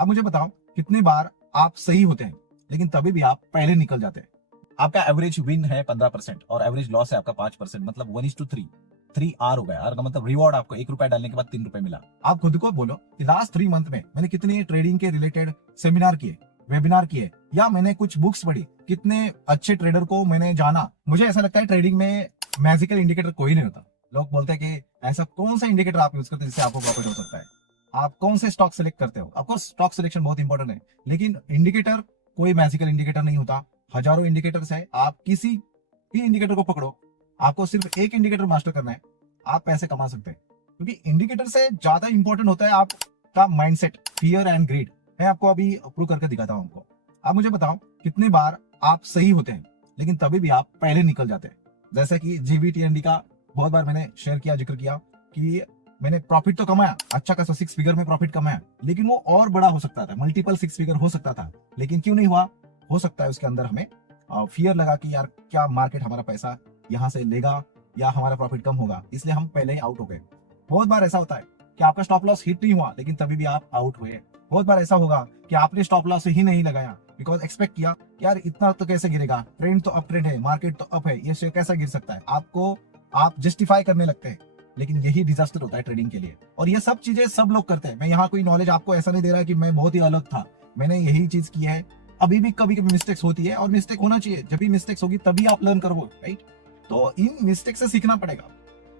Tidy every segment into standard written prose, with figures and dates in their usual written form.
आप मुझे बताओ कितने बार आप सही होते हैं लेकिन तभी भी आप पहले निकल जाते हैं। आपका एवरेज विन है 15% और एवरेज लॉस है आपका 5%, मतलब 1:3। 3 R हो गया। आर का मतलब रिवॉर्ड आपको ₹1 डालने के बाद ₹3 मिला। आप खुद को बोलो कि लास्ट 3 मंथ में मैंने कितने ट्रेडिंग के रिलेटेड सेमिनार किए, वेबिनार किए, या मैंने कुछ बुक्स पढ़ी, कितने अच्छे ट्रेडर को मैंने जाना। मुझे ऐसा लगता है ट्रेडिंग में मैजिकल इंडिकेटर कोई नहीं होता। लोग बोलते हैं कि ऐसा कौन सा इंडिकेटर आप यूज करते हैं जिससे आपको प्रॉफिट हो सकता है। आप कौन से स्टॉक सेलेक्ट करते हो। ऑफकोर्स स्टॉक सिलेक्शन बहुत इंपॉर्टेंट है, लेकिन इंडिकेटर कोई मैजिकल इंडिकेटर नहीं होता। हजारों इंडिकेटर्स है, आप किसी भी इंडिकेटर को पकड़ो, आपको सिर्फ एक इंडिकेटर मास्टर करना है, आप पैसे कमा सकते हैं। क्योंकि इंडिकेटर से ज्यादा इंपॉर्टेंट होता है आपका माइंडसेट, फियर एंड ग्रीड। मैं आपको अभी प्रूव करके दिखाता हूं आपको। आप मुझे बताओ कितने बार आप सही होते हैं लेकिन तभी भी आप पहले निकल जाते हैं। जैसे कि GBTND का बहुत बार मैंने शेयर किया, जिक्र किया कि मैंने प्रॉफिट तो कमाया, अच्छा खासा 6 फिगर में प्रॉफिट कमाया, लेकिन वो और बड़ा हो सकता था, मल्टीपल 6 फिगर हो सकता था, लेकिन क्यों नहीं हुआ। हो सकता है उसके अंदर हमें फियर लगा कि यार क्या मार्केट हमारा पैसा यहाँ से लेगा या हमारा प्रॉफिट कम होगा, इसलिए हम पहले ही आउट हो गए। बहुत बार ऐसा होता है कि आपका स्टॉप लॉस हिट नहीं हुआ लेकिन तभी भी आप आउट हुए। बहुत बार ऐसा होगा कि आपने स्टॉप लॉस ही नहीं लगाया, बिकॉज एक्सपेक्ट किया यार इतना तो कैसे गिरेगा, ट्रेंड तो अप ट्रेंड है, मार्केट तो अप है, ये शेयर कैसा गिर सकता है। आपको आप जस्टिफाई करने लगते हैं, लेकिन यही डिजास्टर होता है ट्रेडिंग के लिए। और ये सब चीजें सब लोग करते हैं। मैं यहाँ कोई नॉलेज आपको ऐसा नहीं दे रहा कि मैं बहुत ही अलग था, मैंने यही चीज की है। अभी भी कभी कभी मिस्टेक्स होती है और मिस्टेक होना चाहिए, जब भी मिस्टेक्स होगी तभी आप लर्न करो, राइट। तो इन मिस्टेक से सीखना पड़ेगा।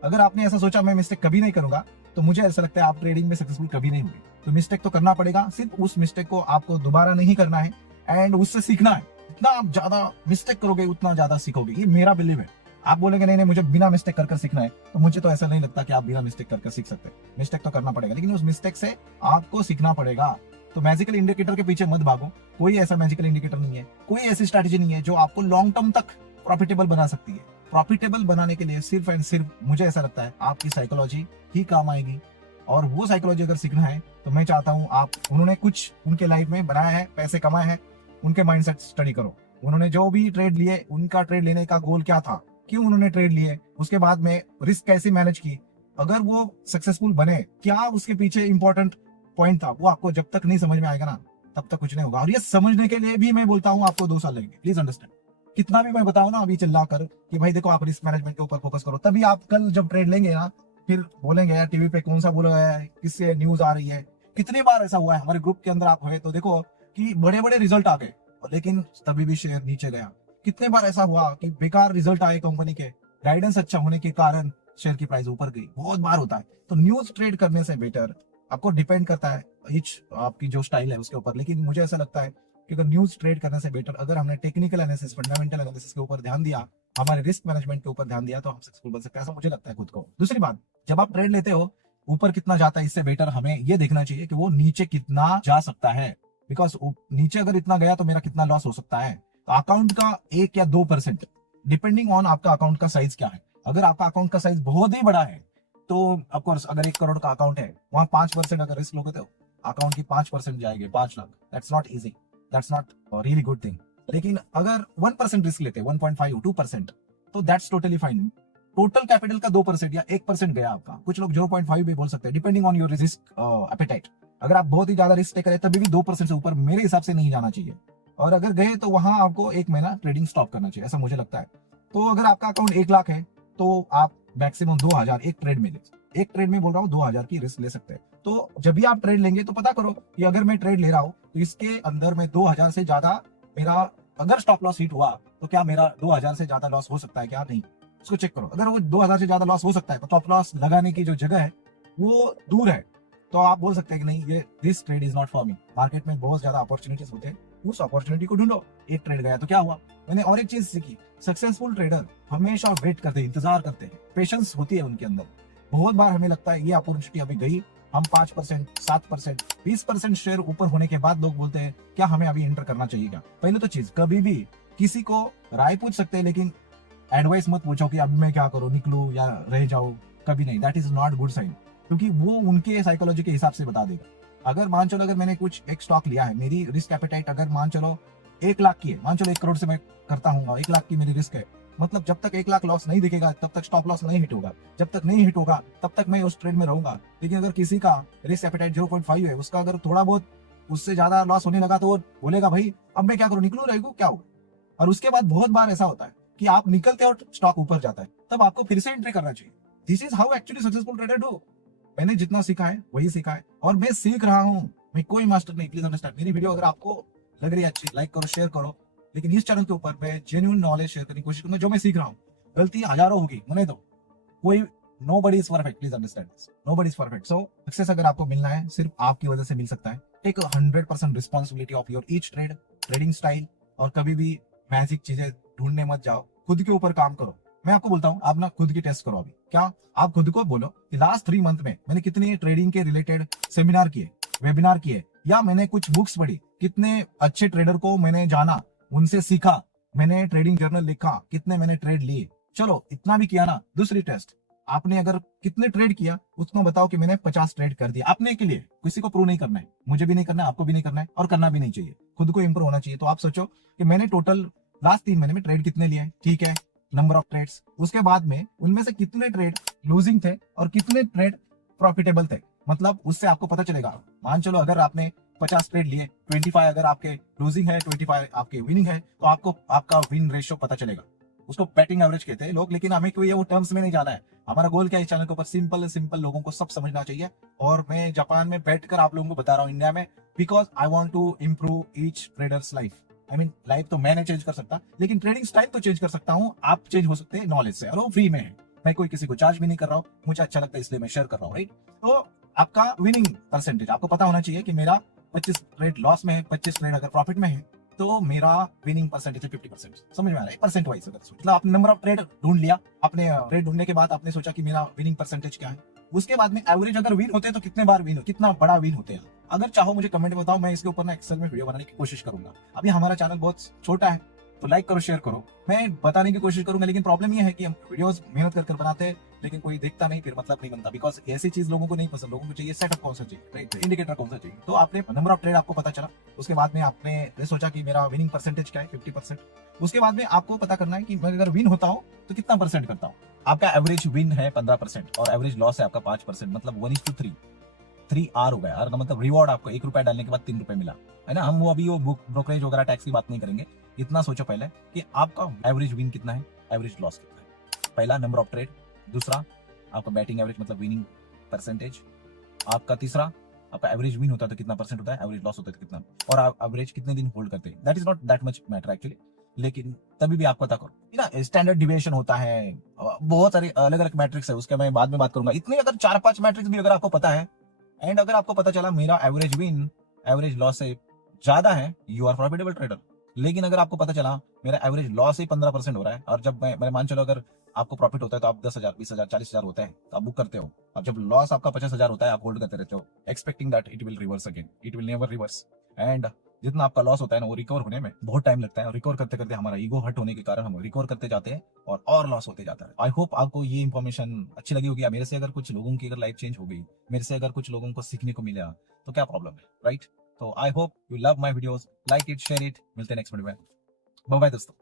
अगर आपने ऐसा सोचा मैं मिस्टेक कभी नहीं करूंगा, तो मुझे ऐसा लगता है आप ट्रेडिंग में सक्सेसफुल कभी नहीं होंगे। तो मिस्टेक तो करना पड़ेगा, सिर्फ उस मिस्टेक को आपको दोबारा नहीं करना है एंड उससे सीखना है। जितना आप ज्यादा मिस्टेक करोगे उतना ज्यादा सीखोगे, ये मेरा बिलीव है। आप बोलेंगे नहीं नहीं मुझे बिना मिस्टेक कर सीखना है, तो मुझे तो ऐसा नहीं लगता कि आप बिना मिस्टेक कर सीख सकते। मिस्टेक तो करना पड़ेगा, लेकिन उस मिस्टेक से आपको सीखना पड़ेगा। तो मैजिकल इंडिकेटर के पीछे मत भागो, कोई ऐसा मैजिकल इंडिकेटर नहीं है, कोई ऐसी स्ट्रैटेजी नहीं है जो आपको लॉन्ग टर्म तक प्रॉफिटेबल बना सकती है। प्रॉफिटेबल बनाने के लिए सिर्फ एंड सिर्फ मुझे ऐसा लगता है आपकी साइकोलॉजी ही काम आएगी। और वो साइकोलॉजी अगर सीखना है तो मैं चाहता हूं आप, उन्होंने कुछ उनके लाइफ में बनाया है, पैसे कमाए हैं, उनके माइंडसेट स्टडी करो। उन्होंने जो भी ट्रेड लिए, उनका ट्रेड लेने का गोल क्या था, क्यों उन्होंने ट्रेड लिए, उसके बाद में रिस्क कैसे मैनेज की, अगर वो सक्सेसफुल बने क्या उसके पीछे इंपॉर्टेंट पॉइंट था, वो आपको जब तक नहीं समझ में आएगा ना तब तक कुछ नहीं होगा। और ये समझने के लिए भी मैं बोलता हूँ आपको 2 साल लगेंगे, प्लीज अंडरस्टैंड। कितना भी मैं बताऊं ना अभी चिल्ला कर कि भाई देखो आप रिस्क मैनेजमेंट के ऊपर फोकस करो, तभी आप कल जब ट्रेड लेंगे ना फिर बोलेंगे यार टीवी पे कौन सा बोला गया है, किससे न्यूज आ रही है। कितनी बार ऐसा हुआ है हमारे ग्रुप के अंदर, आप हुए तो देखो कि बड़े बड़े रिजल्ट आ गए लेकिन तभी भी शेयर नीचे गया। कितने बार ऐसा हुआ कि बेकार रिजल्ट आए कंपनी के, गाइडेंस अच्छा होने के कारण शेयर की प्राइस ऊपर गई, बहुत बार होता है। तो न्यूज ट्रेड करने से बेटर, आपको डिपेंड करता है ईच आपकी जो स्टाइल है उसके ऊपर, लेकिन मुझे ऐसा लगता है कि अगर न्यूज ट्रेड करने से बेटर अगर हमने टेक्निकल एनालिसिस, फंडामेंटल एनालिसिस के ऊपर ध्यान दिया, हमारे रिस्क मैनेजमेंट के ऊपर ध्यान दिया, तो हम सक्सेसफुल बन सकते हैं, ऐसा मुझे लगता है खुद को। दूसरी बात, जब आप ट्रेड लेते हो ऊपर कितना जाता है इससे बेटर हमें ये देखना चाहिए कि वो नीचे कितना जा सकता है। बिकॉज नीचे अगर इतना गया तो मेरा कितना लॉस हो सकता है। तो अकाउंट का 1 या 2%, डिपेंडिंग ऑन आपका अकाउंट का साइज क्या है। अगर आपका अकाउंट का साइज बहुत ही बड़ा है तो ऑफकोर्स अगर 1 करोड़ का अकाउंट है, वहां 5% अगर रिस्क लोगे तो अकाउंट की 5% जाएगी, 5 lakh. That's not easy, that's not really good thing. लेकिन अगर 1% रिस्क लेते, 1.5 2%, तो that's totally fine. Total capital का 2% या 1% गया आपका, कुछ लोग 0.5 भी बोल सकते हैं, depending on your risk appetite. अगर आप बहुत ही ज्यादा रिस्क टेकर है तभी भी 2% से ऊपर मेरे हिसाब से नहीं जाना चाहिए। और अगर गए तो वहां आपको 1 महीना ट्रेडिंग स्टॉप करना चाहिए, ऐसा मुझे लगता है। तो अगर आपका अकाउंट 1 लाख है तो आप मैक्सिमम 2000 एक ट्रेड में ले, एक ट्रेड में बोल रहा हूँ 2000 की रिस्क ले सकते हैं। तो जब भी आप ट्रेड लेंगे तो पता करो कि अगर मैं ट्रेड ले रहा हूँ तो इसके अंदर में 2000 से ज्यादा मेरा, अगर स्टॉप लॉस हिट हुआ तो क्या मेरा 2000 से ज्यादा लॉस हो सकता है क्या, नहीं, उसको चेक करो। अगर वो 2000 से ज्यादा लॉस हो सकता है तो स्टॉप लॉस लगाने की जो जगह है वो दूर है, तो आप बोल सकते हैं कि नहीं ये this trade is not for me. Market में बहुत ज्यादा अपॉर्चुनिटीज होते हैं, उस अपॉर्चुनिटी को ढूंढो। एक ट्रेड गया तो क्या हुआ। मैंने और एक चीज सीखी, सक्सेसफुल ट्रेडर हमेशा वेट करते हैं, इंतजार करते हैं, पेशेंस होती है उनके अंदर। बहुत बार हमें लगता है ये अपॉर्चुनिटी अभी गई, हम 5%, 7%, 20% शेयर ऊपर होने के बाद लोग बोलते हैं क्या हमें अभी एंटर करना चाहिए क्या। पहले तो चीज, कभी भी किसी को राय पूछ सकते हैं लेकिन एडवाइस मत पूछो कि अभी मैं क्या करूं, निकलूं या रह जाऊं, कभी नहीं। That is not good sign, क्योंकि वो उनके साइकोलॉजी के हिसाब से बता देगा। अगर मान चलो अगर मैंने कुछ एक स्टॉक लिया है, मेरी रिस्क एपेटाइट अगर मान चलो 1 लाख की है, मान चलो 1 करोड़ से मैं करता हूँ, 1 लाख की मेरी रिस्क है, मतलब जब तक 1 लाख लॉस नहीं दिखेगा तब तक स्टॉप लॉस नहीं हिट होगा, जब तक नहीं हिट होगा तब तक मैं उस ट्रेड में रहूंगा। लेकिन अगर किसी का रिस्क एपेटाइट 0.5 है, उसका अगर थोड़ा बहुत उससे ज्यादा लॉस होने लगा तो वो बोलेगा भाई अब मैं क्या करूं, निकलूं रहेगा क्या हो। और उसके बाद बहुत बार ऐसा होता है कि आप निकलते हो और स्टॉक ऊपर जाता है, तब आपको फिर से एंट्री करना चाहिए। This is how actually successful trader do. मैंने जितना सीखा है वही सीखा है और मैं सीख रहा हूँ, मैं कोई मास्टर नहीं। प्लीज अंडरस्टैंड, मेरी वीडियो अगर आपको लग रही है अच्छी, लाइक करो, शेयर करो। लेकिन इस चैनल के ऊपर मैं जेन्युइन नॉलेज शेयर करने की कोशिश करूंगा, जो मैं सीख रहा हूँ। गलती हजारों होगी, होने दो, कोई nobody is perfect, please understand this, nobody is perfect। so success अगर आपको मिलना है सिर्फ आपकी वजह से मिल सकता है। Take 100% responsibility of your each trade, trading style. और कभी भी मैजिक चीजें ढूंढने मत जाओ, खुद के ऊपर काम करो। मैं आपको बोलता हूँ आप ना खुद की टेस्ट करो। अभी क्या आप खुद को बोलो कि लास्ट 3 मंथ में मैंने कितने ट्रेडिंग के रिलेटेड सेमिनार किए, वेबिनार किए, या मैंने कुछ बुक्स पढ़ी, कितने अच्छे ट्रेडर को मैंने जाना, उनसे सीखा, मैंने ट्रेडिंग जर्नल लिखा, कितने मैंने ट्रेड लिए। चलो इतना भी किया ना। दूसरी टेस्ट, आपने अगर कितने ट्रेड किया उसको बताओ कि मैंने 50 ट्रेड कर दिया अपने के लिए। किसी को प्रूव नहीं करना है, मुझे भी नहीं करना है, आपको भी नहीं करना है और करना भी नहीं चाहिए। खुद को इंप्रूव होना चाहिए। तो आप सोचो कि मैंने टोटल लास्ट 3 महीने में ट्रेड कितने लिए, ठीक है, नंबर ऑफ ट्रेड्स। उसके बाद में उनमें से कितने ट्रेड लूजिंग थे और कितने ट्रेड प्रॉफिटेबल थे। मतलब उससे आपको पता चलेगा। मान चलो अगर आपने 50 ट्रेड लिए, 25 अगर आपके लूजिंग है, 25 आपके विनिंग है, तो आपको आपका विन रेशियो पता चलेगा। उसको बैटिंग एवरेज कहते हैं लोग, लेकिन हमें कोई वो टर्म्स में नहीं जाना है। हमारा गोल क्या है इस चैनल के ऊपर, सिंपल लोगों को सब समझना चाहिए। और मैं जापान में बैठकर आप लोगों को बता रहा हूँ, इंडिया में, because I want to improve each traders life. I mean life तो मैं नहीं चेंज कर सकता, लेकिन ट्रेडिंग स्टाइल तो चेंज कर सकता हूँ। आप चेंज हो सकते हैं नॉलेज से, और वो फ्री में है। मैं कोई किसी को चार्ज भी नहीं कर रहा हूँ, मुझे अच्छा लगता है इसलिए मैं शेयर कर रहा हूँ, राइट। तो आपका विनिंग परसेंटेज आपको पता होना चाहिए कि मेरा 25 ट्रेड लॉस में है, 25 ट्रेड अगर प्रॉफिट में है, तो मेरा विनिंग परसेंटेज है 50%। समझ में आ रहा है, परसेंट वाइज अगर मतलब आपने नंबर ऑफ ट्रेड ढूंढ लिया, आपने ट्रेड ढूंढने के बाद आपने सोचा कि मेरा विनिंग परसेंटेज क्या है। उसके बाद में एवरेज अगर विन होते हैं तो कितने बार विन हो, कितना बड़ा विन होते हैं। अगर चाहो मुझे कमेंट में बताओ, मैं इसके ऊपर ना एक्सेल में वीडियो बनाने की कोशिश करूंगा। अभी हमारा चैनल बहुत छोटा है, तो लाइक करो, शेयर करो, मैं बताने की कोशिश करूंगा। लेकिन प्रॉब्लम ये है कि हम वीडियोस मेहनत कर बनाते हैं, लेकिन कोई देखता नहीं, फिर मतलब नहीं बनता। बिकॉज ऐसी चीज लोगों को नहीं पसंद, लोगों को चाहिए सेटअप कौन सा चाहिए, राइट, इंडिकेटर कौन सा चाहिए। तो आपने नंबर ऑफ ट्रेड आपको पता चला, उसके बाद में आपने सोचा कि मेरा विनिंग परसेंटेज क्या है, 50%। उसके बाद में आपको पता करना है कि मैं अगर विन होता हूँ तो कितना परसेंट करता हूँ। आपका एवरेज विन है 15% और एवरेज लॉस है आपका 5%, मतलब 1:3। 3R हो गया। R का मतलब रिवॉर्ड, आपको 1 रुपया डालने के बाद 3 रुपए मिला, है ना। हम वो अभी वो बुक ब्रोकरेज वगैरह टैक्स की बात नहीं करेंगे। इतना सोचो पहले कि आपका एवरेज विन कितना है, एवरेज लॉस कितना है। पहला नंबर ऑफ ट्रेड, दूसरा आपका बैटिंग एवरेज मतलब विनिंग परसेंटेज, आपका तीसरा आपका एवरेज विन होता है तो कितना परसेंट होता है, एवरेज लॉस होता है तो कितना, और आप एवरेज कितने दिन होल्ड करते हैं। That is not that much matter actually, लेकिन तभी भी आपको पता करो ना। स्टैंडर्ड डिविएशन होता है, बहुत सारे अलग अलग मैट्रिक्स है, उसके मैं बाद में बात करूंगा। इतने अगर 4-5 मैट्रिक्स भी अगर आपको पता है, एंड अगर आपको पता चला मेरा एवरेज विन एवरेज लॉस से ज्यादा है, यू आर प्रॉफिटेबल ट्रेडर। लेकिन अगर आपको पता चला मेरा एवरेज लॉस ही 15% हो रहा है, और जब मैं मान चलो अगर आपको प्रॉफिट होता है तो आप 10,000, 20,000, 40,000 होता है तो आप बुक करते हो, और जब लॉस आपका 50,000 होता है आप होल्ड करते रहते हो, expecting that it will reverse again, it will never reverse. And जितना आपका लॉस होता है ना, वो रिकवर होने में बहुत टाइम लगता है, और रिकवर करते करते हमारा ईगो हट होने के कारण हम रिकवर करते जाते हैं और लॉस होते जाता है। आई होप आपको ये इन्फॉर्मेशन अच्छी लगी होगी। मेरे से अगर कुछ लोगों की अगर लाइफ चेंज हो गई, मेरे से अगर कुछ लोगों को सीखने को मिला, तो क्या प्रॉब्लम है, राइट। तो I hope you love my videos, like it, share it. मिलते हैं नेक्स्ट वीडियो में। बाय बाय दोस्तों।